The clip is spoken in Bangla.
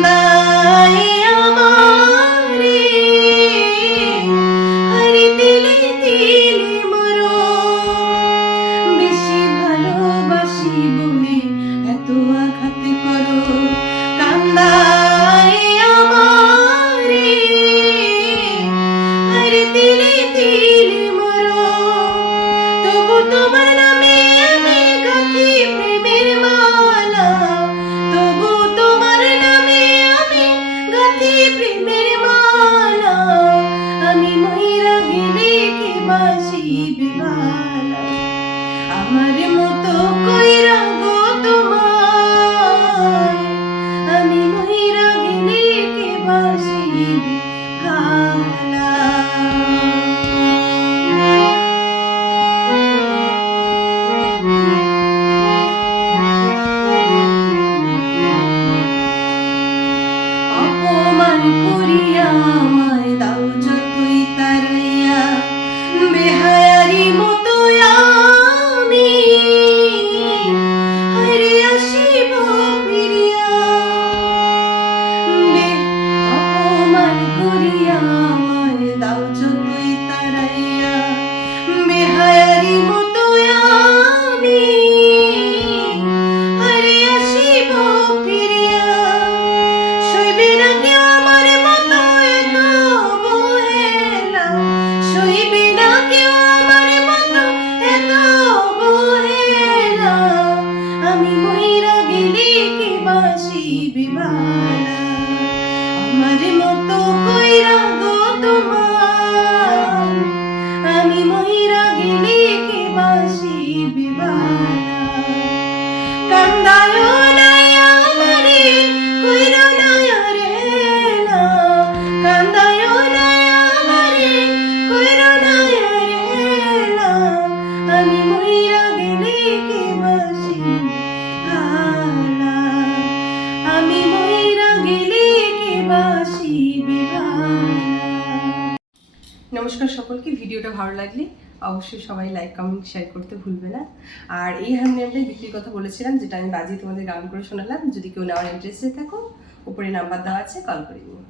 কান্দায় আমারে হরি দিলে দিলে মরো বেশি ভালোবাসি বলে এত আঘাত করো কান্দায় আমারে হরি দিলে দিলে মরো তবু তোমার নামে আমি গাঁথি প্রেমের মালা তবু তোমার নামে আমি গাঁথি প্রেমের মালা আমি মইরা গেলে কে বাসিবে ভালা আমার মতো কইরা গো তোমায় আমি মইরা গেলে কে বাসিবে ভালা অপমান করিয়া আমায় দাও যতই তারাইয়া বেহায়ারি মতো আমি হারে আসিব ফিরিয়া অপমান করিয়া আমায় দাও যতই তারাইয়া বেহায়ারি মতো আমি হারে আসিব ফিরিয়া সইবে না কেউ আমার মতো এত অবহেলা সইবে না কেউ আমার মতো এত অবহেলা আমি মইরা গেলে কে বাসিবে ভালা আমার মতো কইরা গো তোমার আমি মইরা গেলে কে বাসিবে ভালা কান্দায় নাই আমারে কইরো না রে না কান্দায় নাই আমারে কইরো না রে না আমি মইরা গেলে কে বাসিবে ভালা আমি মইরা গেলে কে বাসিবে ভালা। নমস্কার সকলকে। ভিডিওটা ভালো লাগলে অবশ্যই সবাই লাইক কমেন্ট শেয়ার করতে ভুলবে না। আর এই হারমোনিয়ামটাই বিক্রির কথা বলেছিলাম, যেটা আমি বাজিয়ে তোমাদের গান করে শোনালাম। যদি কেউ নেওয়ার ইন্টারেস্টেড থাকো, উপরে নাম্বার দেওয়া আছে, কল করে নিও।